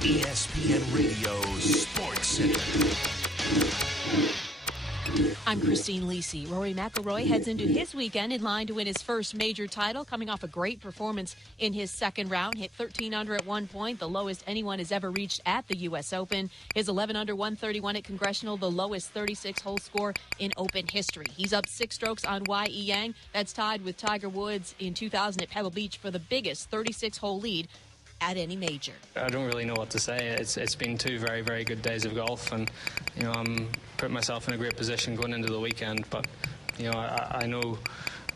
ESPN Radio Sports Center. I'm Christine Lisi. Rory McIlroy heads into his weekend in line to win his first major title, coming off a great performance in his second round. Hit 13 under at one point, the lowest anyone has ever reached at the U.S. Open. His 11 under 131 at Congressional, the lowest 36-hole score in Open history. He's up 6 strokes on Y.E. Yang. That's tied with Tiger Woods in 2000 at Pebble Beach for the biggest 36-hole lead at any major. I don't really know what to say. It's been 2 very, very good days of golf, and I'm putting myself in a great position going into the weekend. But I know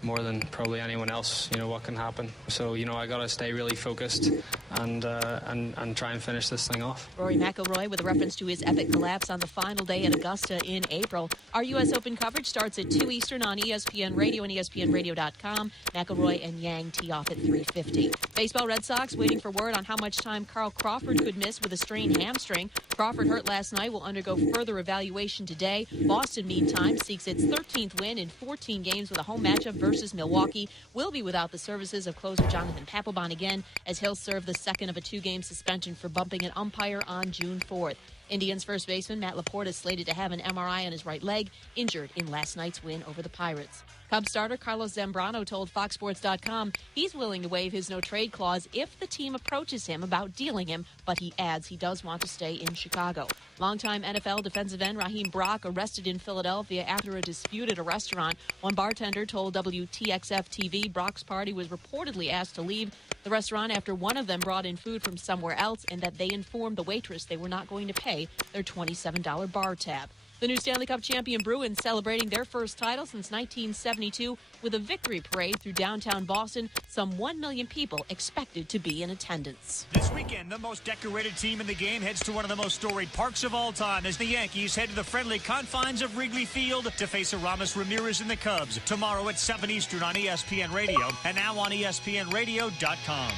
more than probably anyone else, what can happen. So I got to stay really focused and try and finish this thing off. Rory McIlroy with a reference to his epic collapse on the final day at Augusta in April. Our U.S. Open coverage starts at 2 Eastern on ESPN Radio and ESPNRadio.com. McIlroy and Yang tee off at 3:50. Baseball Red Sox waiting for word on how much time Carl Crawford could miss with a strained hamstring. Crawford, hurt last night, will undergo further evaluation today. Boston, meantime, seeks its 13th win in 14 games with a home matchup versus Milwaukee. Will be without the services of closer Jonathan Papelbon again, as he'll serve the second of a 2-game suspension for bumping an umpire on June 4th. Indians first baseman Matt Laporta is slated to have an MRI on his right leg, injured in last night's win over the Pirates. Cubs starter Carlos Zambrano told FoxSports.com he's willing to waive his no-trade clause if the team approaches him about dealing him, but he adds he does want to stay in Chicago. Longtime NFL defensive end Raheem Brock arrested in Philadelphia after a dispute at a restaurant. One bartender told WTXF-TV Brock's party was reportedly asked to leave the restaurant after one of them brought in food from somewhere else and that they informed the waitress they were not going to pay their $27 bar tab. The new Stanley Cup champion Bruins celebrating their first title since 1972 with a victory parade through downtown Boston. Some 1 million people expected to be in attendance. This weekend, the most decorated team in the game heads to one of the most storied parks of all time as the Yankees head to the friendly confines of Wrigley Field to face Aramis Ramirez and the Cubs tomorrow at 7 Eastern on ESPN Radio and now on ESPNRadio.com.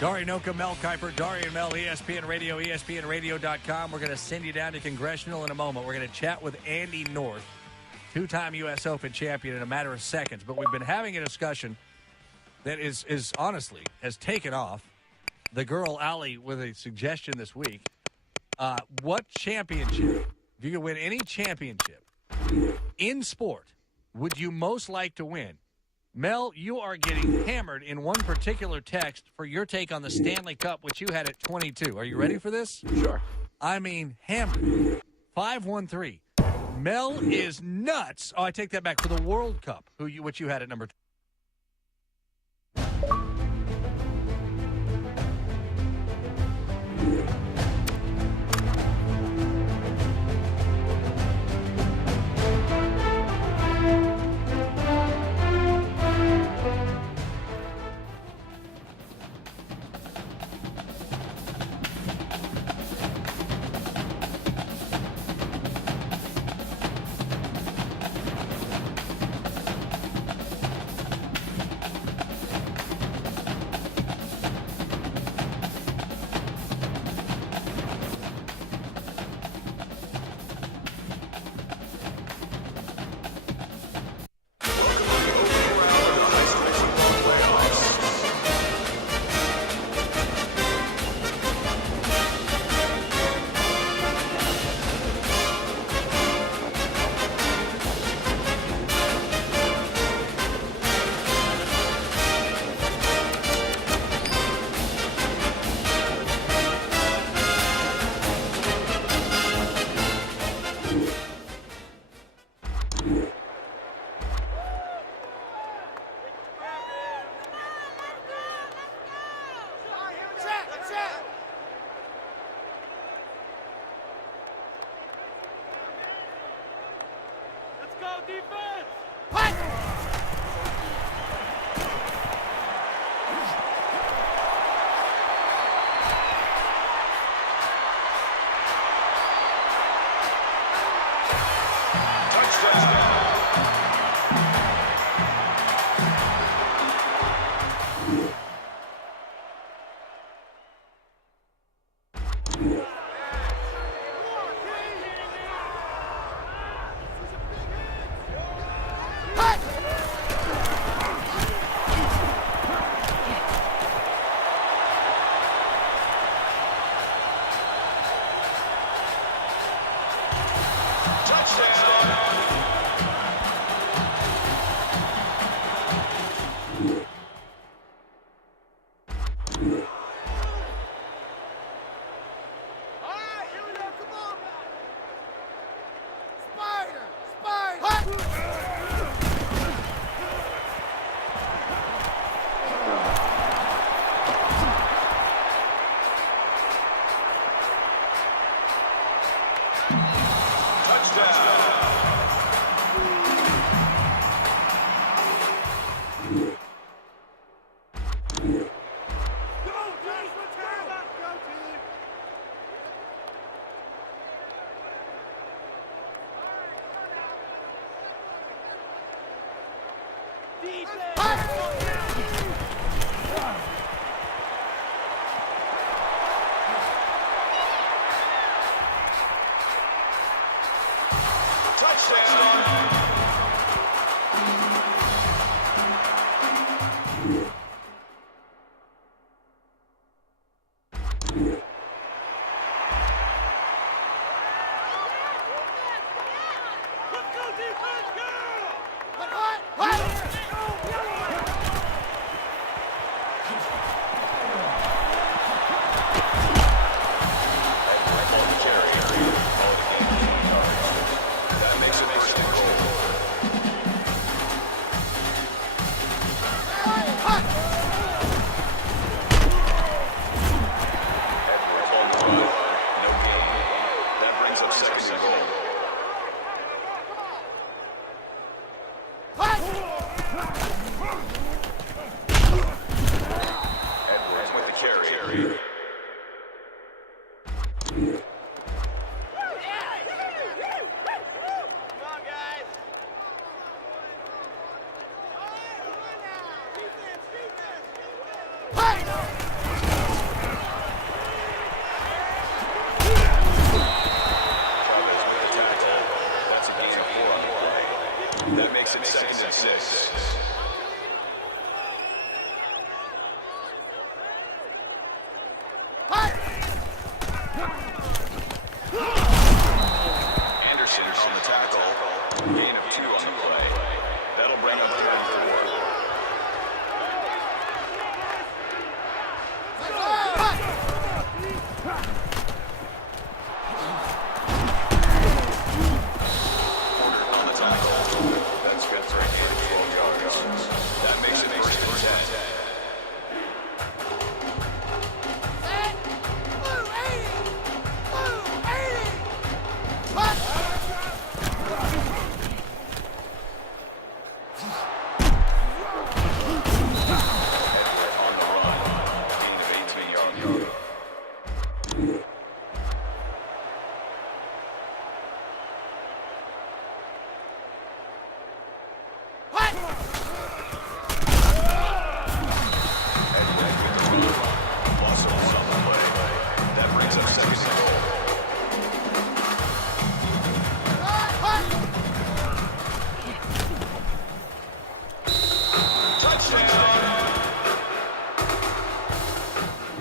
Dari Noka, Mel Kiper, Dari and Mel, ESPN Radio, ESPNRadio.com. We're going to send you down to Congressional in a moment. We're going to chat with Andy North, 2-time U.S. Open champion, in a matter of seconds. But we've been having a discussion that is honestly has taken off. The girl, Allie, with a suggestion this week. What championship, if you could win any championship in sport, would you most like to win? Mel, you are getting hammered in one particular text for your take on the Stanley Cup, which you had at 22. Are you ready for this? Sure. I mean, hammered. 513. Mel is nuts. Oh, I take that back. For the World Cup, which you had at number 2.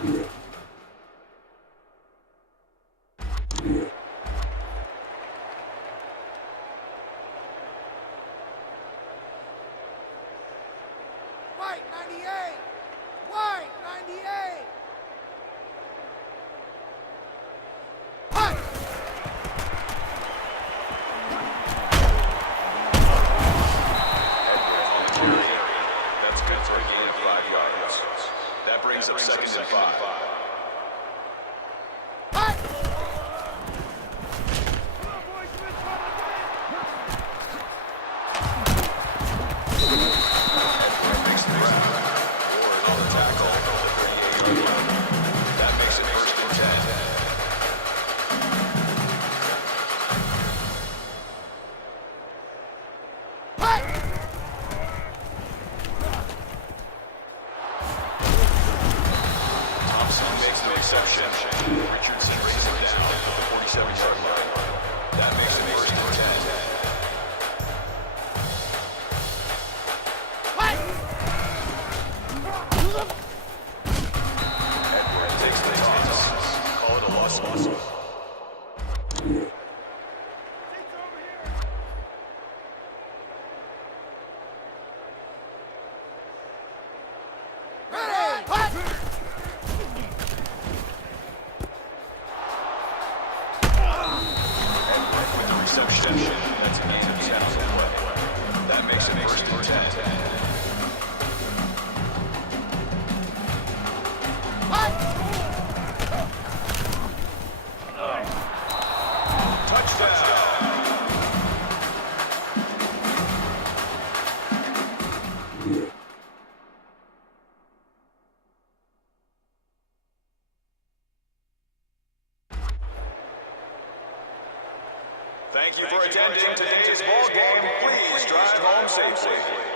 White 98! White 98! Hut! That's good for a gain of 5 yards. That brings up second and 5. Hut! Makes the grab. Ward on the tackle at the 38-yard line. That makes it first and 10. Hut! Thompson makes the exception. Richardson raises it down at the 47-yard line. That makes it first and 10. Hut! Edward takes the toss. Call it a loss. Ready! Hut! Edward with the reception. That's an interception play. That makes it first and 10. Hut! Touchdown. Thank you for attending today's ball game. Please drive home safely.